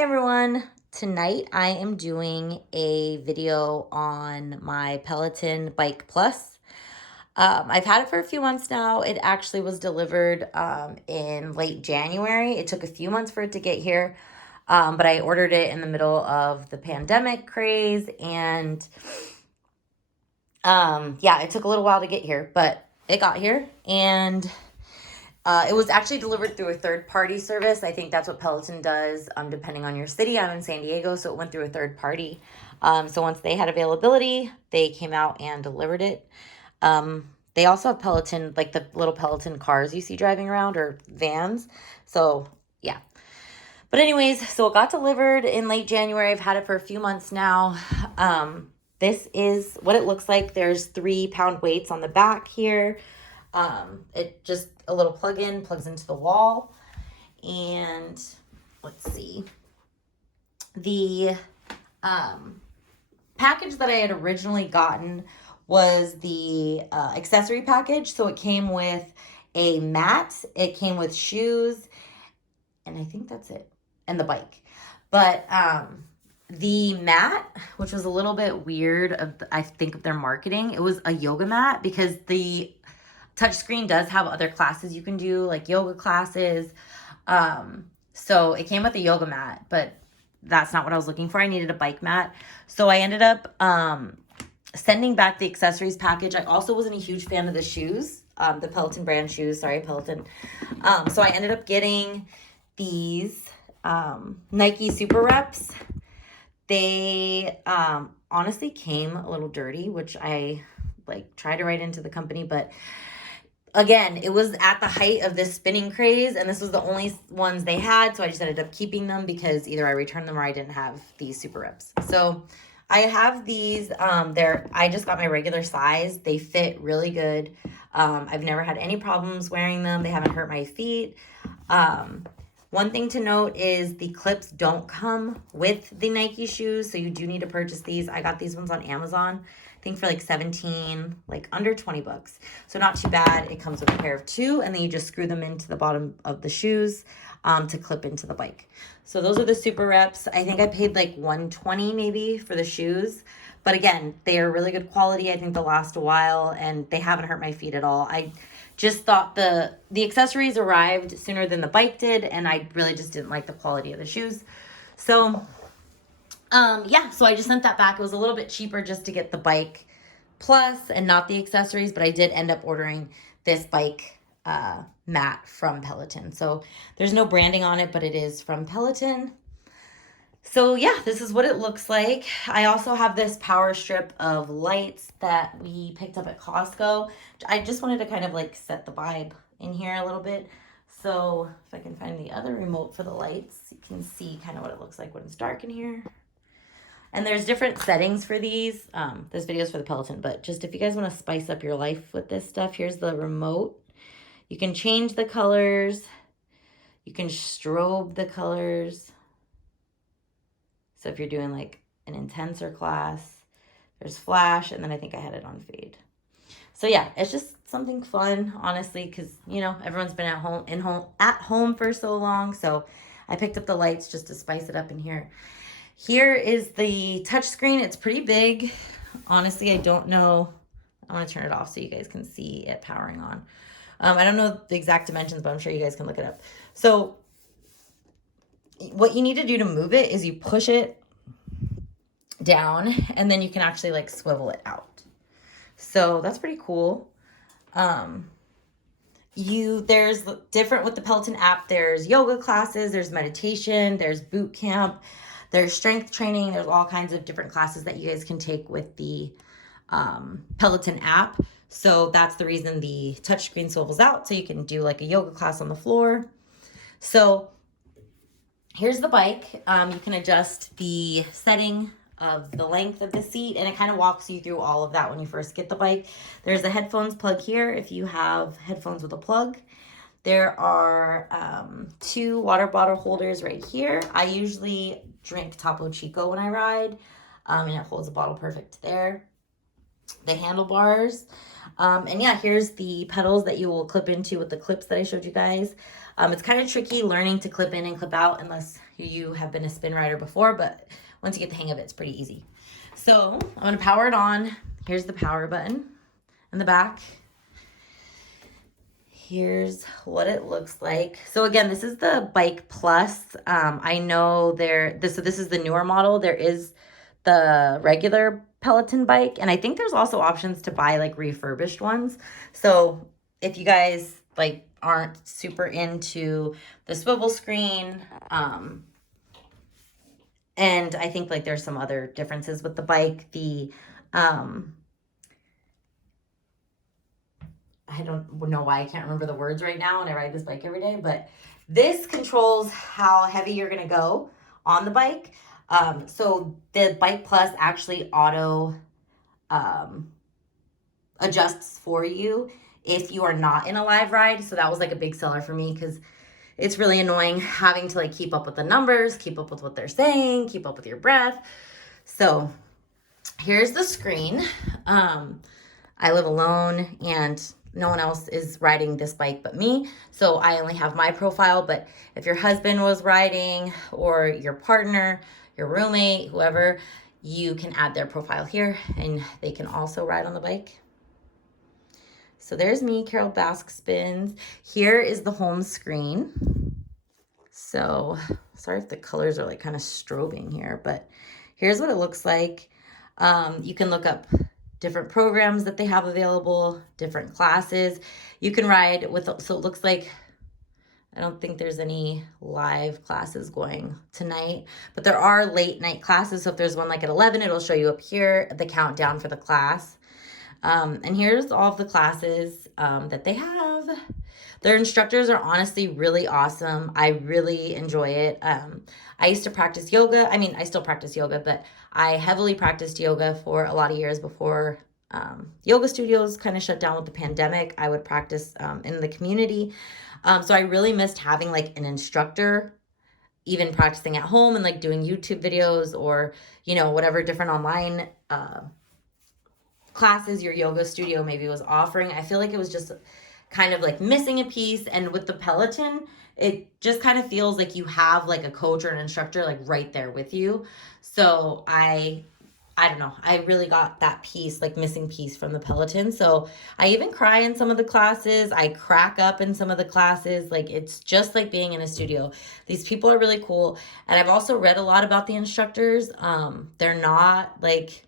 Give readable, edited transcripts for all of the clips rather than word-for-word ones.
Hey everyone, tonight I am doing a video on my Peloton Bike Plus. I've had it for a few months now. It actually was delivered in late January. It took a few months for it to get here, but I ordered it in the middle of the pandemic craze, and yeah, it took a little while to get here, but it got here, and it was actually delivered through a third-party service. I think that's what Peloton does, depending on your city. I'm in San Diego, so it went through a third party. So once they had availability, they came out and delivered it. They also have Peloton, like the little Peloton cars you see driving around, or vans. So yeah. But anyways, so it got delivered in late January. I've had it for a few months now. This is what it looks like. There's 3-pound weights on the back here. It just a little plug-in, plugs into the wall. And let's see. The package that I had originally gotten was the accessory package. So it came with a mat, it came with shoes, and I think that's it, and the bike. But the mat, which was a little bit weird, I think, of their marketing, it was a yoga mat, because the touchscreen does have other classes you can do, like yoga classes. So it came with a yoga mat, but that's not what I was looking for. I needed a bike mat. So I ended up sending back the accessories package. I also wasn't a huge fan of the shoes, the Peloton brand shoes. Sorry, Peloton. So I ended up getting these Nike Super Reps. They honestly came a little dirty, which I tried to write into the company, but again, it was at the height of this spinning craze, and this was the only ones they had, so I just ended up keeping them because either I returned them or I didn't have these Super Reps. So I have these. I just got my regular size. They fit really good. I've never had any problems wearing them. They haven't hurt my feet. One thing to note is the clips don't come with the Nike shoes, so you do need to purchase these. I got these ones on Amazon, I think for like 17, like under 20 bucks. So not too bad. It comes with a pair of 2, and then you just screw them into the bottom of the shoes to clip into the bike. So those are the Super Reps. I think I paid like $120 maybe for the shoes. But again, they are really good quality. I think they'll last a while, and they haven't hurt my feet at all. I just thought the accessories arrived sooner than the bike did, and I really just didn't like the quality of the shoes. So yeah, so I just sent that back. It was a little bit cheaper just to get the bike plus and not the accessories, but I did end up ordering this bike mat from Peloton. So there's no branding on it, but it is from Peloton. So yeah, this is what it looks like. I also have this power strip of lights that we picked up at Costco. I just wanted to kind of like set the vibe in here a little bit. So if I can find the other remote for the lights, you can see kind of what it looks like when it's dark in here. And there's different settings for these. This video is for the Peloton, but just if you guys want to spice up your life with this stuff, here's the remote. You can change the colors. You can strobe the colors. So if you're doing like an intenser class, there's flash, and then I think I had it on fade. So yeah, it's just something fun, honestly, because you know everyone's been at home for so long. So I picked up the lights just to spice it up in here. Here is the touchscreen. It's pretty big. Honestly, I don't know. I want to turn it off so you guys can see it powering on. I don't know the exact dimensions, but I'm sure you guys can look it up. So what you need to do to move it is you push it down, and then you can actually like swivel it out. So that's pretty cool. There's different with the Peloton app. There's yoga classes, there's meditation, there's boot camp, there's strength training. There's all kinds of different classes that you guys can take with the Peloton app. So that's the reason the touchscreen swivels out, so you can do like a yoga class on the floor. So here's the bike. You can adjust the setting of the length of the seat, and it kind of walks you through all of that when you first get the bike. There's a headphones plug here if you have headphones with a plug. There are 2 water bottle holders right here. I usually drink Topo Chico when I ride, and it holds a bottle perfect there. The handlebars, And yeah, here's the pedals that you will clip into with the clips that I showed you guys. It's kind of tricky learning to clip in and clip out unless you have been a spin rider before, but once you get the hang of it, it's pretty easy. So I'm going to power it on. Here's the power button in the back. Here's what it looks like. So again, this is the Bike Plus. I know this is the newer model. There is the regular Peloton bike, and I think there's also options to buy like refurbished ones. So if you guys like aren't super into the swivel screen, and I think like there's some other differences with the bike. I don't know why I can't remember the words right now, and I ride this bike every day, but this controls how heavy you're going to go on the bike. So the Bike Plus actually auto adjusts for you if you are not in a live ride. So that was like a big seller for me because it's really annoying having to like keep up with the numbers, keep up with what they're saying, keep up with your breath. So here's the screen. I live alone and no one else is riding this bike but me. So I only have my profile, but if your husband was riding or your partner, your roommate, whoever, you can add their profile here and they can also ride on the bike. So there's me, Carol Basque Spins. Here is the home screen. So sorry if the colors are like kind of strobing here, but here's what it looks like. You can look up different programs that they have available, different classes. You can ride with, so it looks like, I don't think there's any live classes going tonight, but there are late night classes. So if there's one like at 11, it'll show you up here, the countdown for the class. And here's all of the classes that they have. Their instructors are honestly really awesome. I really enjoy it. I used to practice yoga. I mean, I still practice yoga, but I heavily practiced yoga for a lot of years before yoga studios kind of shut down with the pandemic. I would practice in the community. So I really missed having like an instructor, even practicing at home and like doing YouTube videos or, you know, whatever different online classes your yoga studio maybe was offering. I feel like it was just kind of like missing a piece. And with the Peloton, it just kind of feels like you have like a coach or an instructor like right there with you. So I don't know, I really got that piece, like missing piece from the Peloton. So I even cry in some of the classes. I crack up in some of the classes. Like it's just like being in a studio. These people are really cool. And I've also read a lot about the instructors. They're not like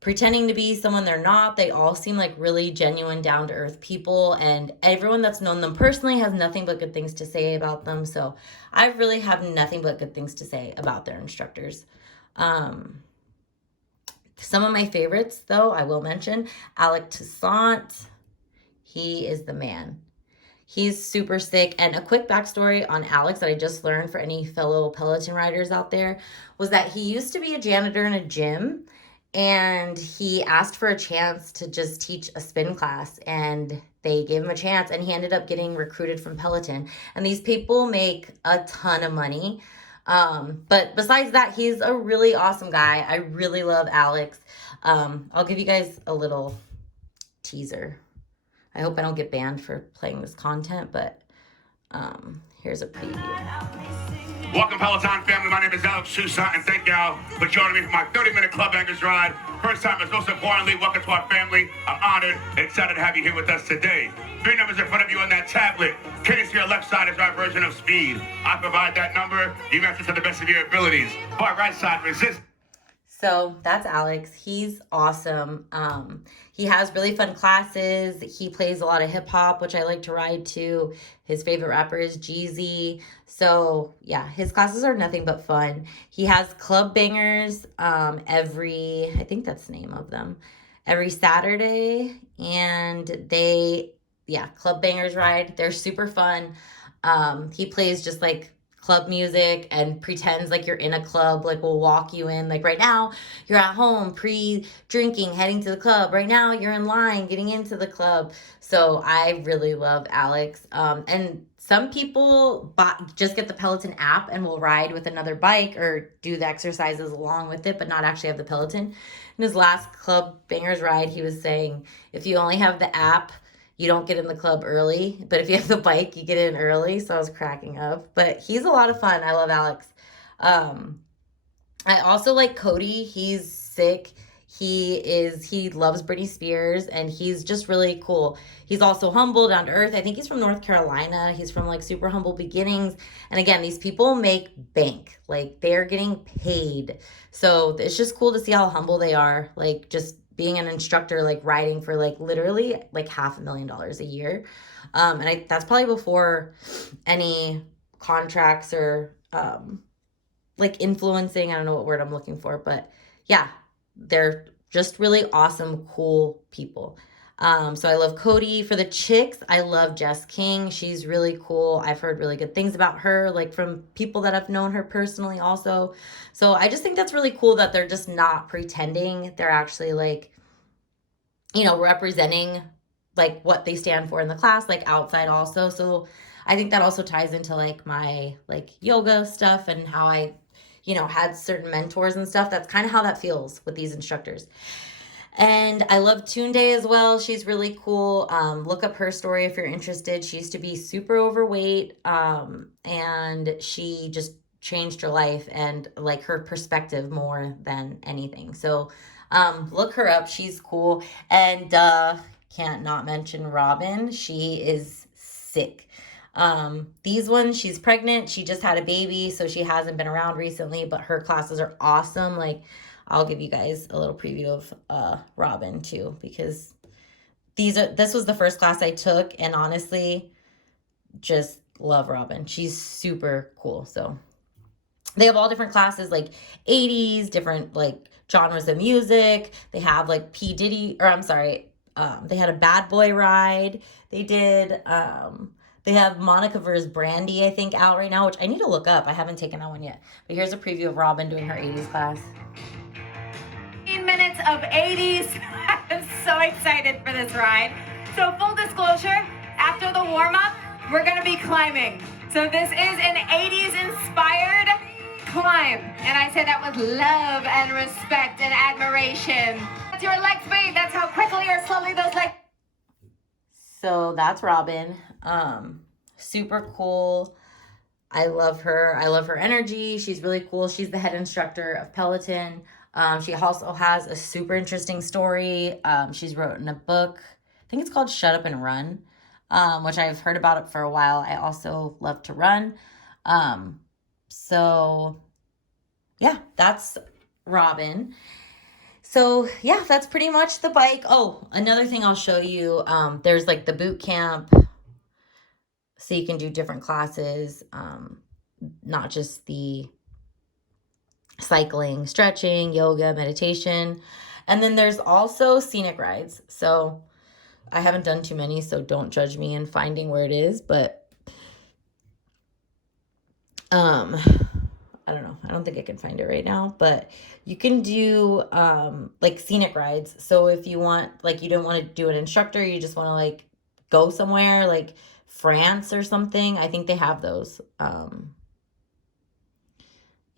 pretending to be someone they're not. They all seem like really genuine, down-to-earth people, and everyone that's known them personally has nothing but good things to say about them. So I really have nothing but good things to say about their instructors. Some of my favorites, though, I will mention Alec Toussaint. He is the man. He's super sick. And a quick backstory on Alex that I just learned for any fellow Peloton riders out there was that he used to be a janitor in a gym. And he asked for a chance to just teach a spin class, and they gave him a chance, and he ended up getting recruited from Peloton. And these people make a ton of money. But besides that, he's a really awesome guy. I really love Alex. I'll give you guys a little teaser. I hope I don't get banned for playing this content, but here's a preview. Welcome, Peloton family. My name is Alex Toussaint, and thank y'all for joining me for my 30-minute Club Bangers ride. First time, but most importantly, welcome to our family. I'm honored and excited to have you here with us today. 3 numbers in front of you on that tablet. Cadence to your left side is our version of speed. I provide that number. You match it to the best of your abilities. Far right side, resist. So that's Alex. He's awesome. He has really fun classes. He plays a lot of hip hop, which I like to ride to. His favorite rapper is Jeezy. So yeah, his classes are nothing but fun. He has Club Bangers I think that's the name of them, every Saturday. And Club Bangers ride. They're super fun. He plays just like club music and pretends like you're in a club, like we'll walk you in. Like right now, you're at home pre-drinking, heading to the club. Right now, you're in line getting into the club. So I really love Alex. And some people just get the Peloton app and will ride with another bike or do the exercises along with it, but not actually have the Peloton. In his last Club Bangers ride, he was saying if you only have the app, you don't get in the club early, but if you have the bike, you get in early. So I was cracking up. But he's a lot of fun. I love Alex. Um, I also like Cody. He's sick. He loves Britney Spears and he's just really cool. He's also humble, down to earth. I think he's from North Carolina. He's from like super humble beginnings. And again, these people make bank. Like they're getting paid. So it's just cool to see how humble they are. Like just being an instructor, like riding for like literally like $500,000 a year. That's probably before any contracts or like influencing. I don't know what word I'm looking for, but yeah, they're just really awesome, cool people. So I love Cody. For the chicks, I love Jess King. She's really cool. I've heard really good things about her, like from people that have known her personally also. So I just think that's really cool that they're just not pretending. They're actually like, representing like what they stand for in the class, like outside also. So I think that also ties into like my like yoga stuff and how I had certain mentors and stuff. That's kind of how that feels with these instructors. And I love Tunde as well. She's really cool. Look up her story if you're interested. She used to be super overweight, and she just changed her life and like her perspective more than anything. So look her up. She's cool. And can't not mention Robin. She is sick. These ones, she's pregnant. She just had a baby, so she hasn't been around recently, but her classes are awesome. Like, I'll give you guys a little preview of Robin too, because this was the first class I took, and honestly, just love Robin. She's super cool. So they have all different classes, like 80s, different like genres of music. They have like P. Diddy, or I'm sorry, they had a Bad Boy ride. They did, they have Monica vs. Brandy, I think, out right now, which I need to look up. I haven't taken that one yet. But here's a preview of Robin doing her 80s class. 15 minutes of 80s. I'm so excited for this ride. So full disclosure, after the warm-up, we're gonna be climbing. So this is an 80s inspired climb. And I say that with love and respect and admiration. That's your leg speed. That's how quickly or slowly those legs. So that's Robin. Super cool. I love her. I love her energy. She's really cool. She's the head instructor of Peloton. She also has a super interesting story. She's written a book. I think it's called Shut Up and Run, which I've heard about it for a while. I also love to run. So yeah, that's Robin. So yeah, that's pretty much the bike. Oh, another thing I'll show you. There's like the boot camp. So you can do different classes, not just the cycling, stretching, yoga, meditation. And then there's also scenic rides. So I haven't done too many, so don't judge me in finding where it is, but I don't know. I don't think I can find it right now, but you can do like scenic rides. So if you want, like, you don't want to do an instructor, you just want to like go somewhere like France or something. I think they have those. Yeah,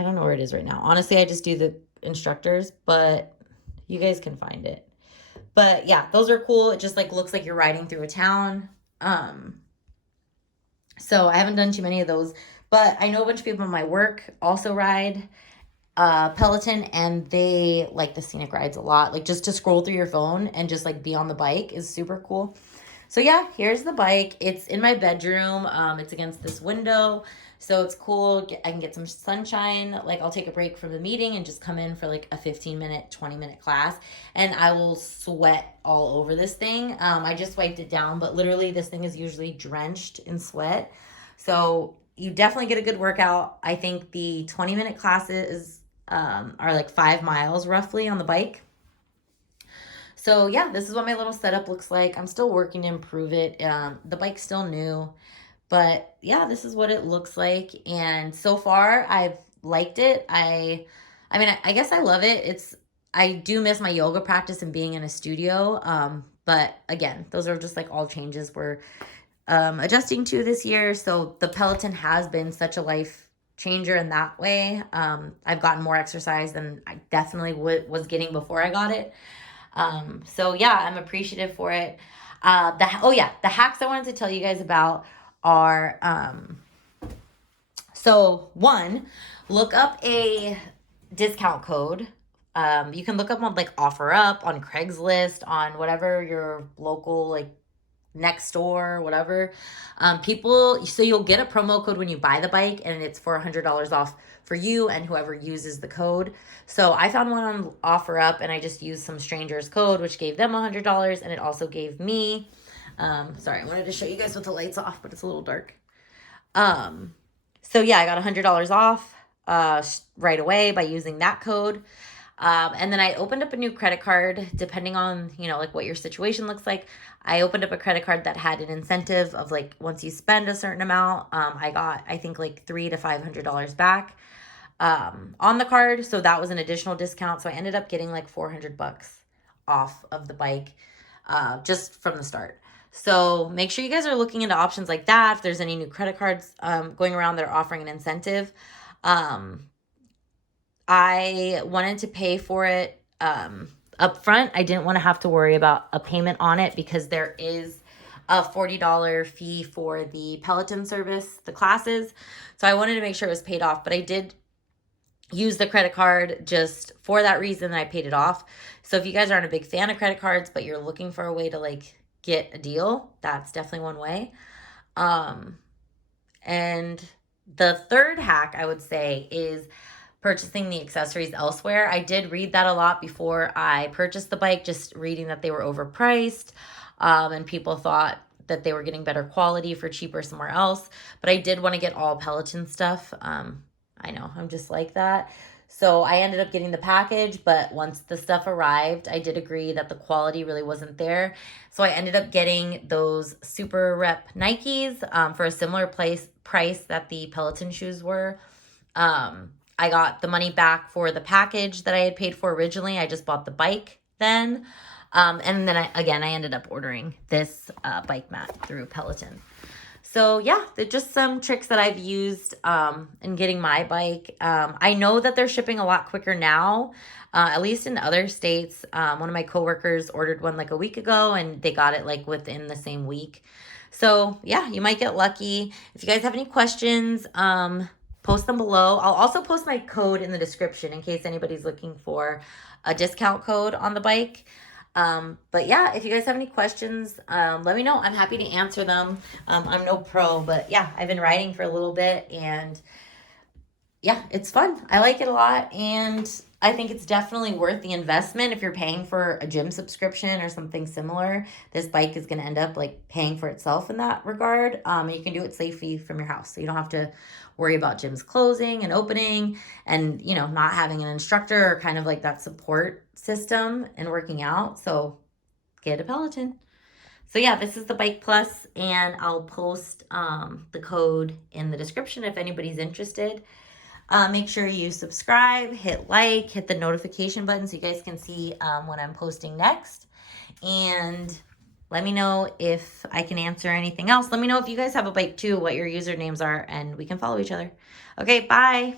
I don't know where it is right now. Honestly, I just do the instructors, but you guys can find it. But yeah, those are cool. It just like looks like you're riding through a town. So I haven't done too many of those, but I know a bunch of people in my work also ride Peloton, and they like the scenic rides a lot. Like just to scroll through your phone and just like be on the bike is super cool. So yeah, here's the bike. It's in my bedroom. It's against this window. So it's cool. I can get some sunshine. Like I'll take a break from the meeting and just come in for like a 15-minute, 20-minute class. And I will sweat all over this thing. I just wiped it down, but literally this thing is usually drenched in sweat. So you definitely get a good workout. I think the 20-minute classes are like 5 miles roughly on the bike. So yeah, this is what my little setup looks like. I'm still working to improve it. The bike's still new, but yeah, this is what it looks like. And so far I've liked it. I mean, I guess I love it. I do miss my yoga practice and being in a studio. But again, those are just like all changes we're adjusting to this year. So the Peloton has been such a life changer in that way. I've gotten more exercise than I definitely was getting before I got it. So yeah, I'm appreciative for it. The hacks I wanted to tell you guys about are so one, look up a discount code. You can look up on like OfferUp, on Craigslist, on whatever your local like next door, whatever. So you'll get a promo code when you buy the bike, and it's for $100 off for you and whoever uses the code. So I found one on OfferUp, and I just used some stranger's code, which gave them $100, and it also gave me. Sorry, I wanted to show you guys with the lights off, but it's a little dark. So yeah, I got $100 off right away by using that code. And then I opened up a new credit card, depending on, like what your situation looks like. I opened up a credit card that had an incentive of like, once you spend a certain amount, I got, I think like $300 to $500 back, on the card. So that was an additional discount. So I ended up getting like $400 off of the bike, just from the start. So make sure you guys are looking into options like that. If there's any new credit cards, going around that are offering an incentive, I wanted to pay for it up front. I didn't want to have to worry about a payment on it because there is a $40 fee for the Peloton service, the classes. So I wanted to make sure it was paid off, but I did use the credit card just for that reason. I paid it off. So if you guys aren't a big fan of credit cards, but you're looking for a way to like get a deal, that's definitely one way. And the third hack I would say is purchasing the accessories elsewhere. I did read that a lot before I purchased the bike, just reading that they were overpriced, and people thought that they were getting better quality for cheaper somewhere else. But I did want to get all Peloton stuff. I know, I'm just like that. So I ended up getting the package, but once the stuff arrived, I did agree that the quality really wasn't there. So I ended up getting those Super Rep Nikes, for a similar price that the Peloton shoes were. I got the money back for the package that I had paid for originally. I just bought the bike then. And then I ended up ordering this bike mat through Peloton. So yeah, they're just some tricks that I've used in getting my bike. I know that they're shipping a lot quicker now, at least in other states. One of my coworkers ordered one like a week ago, and they got it like within the same week. So yeah, you might get lucky. If you guys have any questions, post them below. I'll also post my code in the description in case anybody's looking for a discount code on the bike. But yeah, if you guys have any questions, let me know. I'm happy to answer them. I'm no pro, but yeah, I've been riding for a little bit, and yeah, it's fun. I like it a lot, and I think it's definitely worth the investment. If you're paying for a gym subscription or something similar, this bike is going to end up like paying for itself in that regard. You can do it safely from your house, so you don't have to worry about gyms closing and opening, and not having an instructor or kind of like that support system and working out. So get a Peloton. So yeah, this is the Bike Plus, and I'll post the code in the description if anybody's interested. Make sure you subscribe, hit like, hit the notification button so you guys can see when I'm posting next. And let me know if I can answer anything else. Let me know if you guys have a bike too, what your usernames are, and we can follow each other. Okay, bye.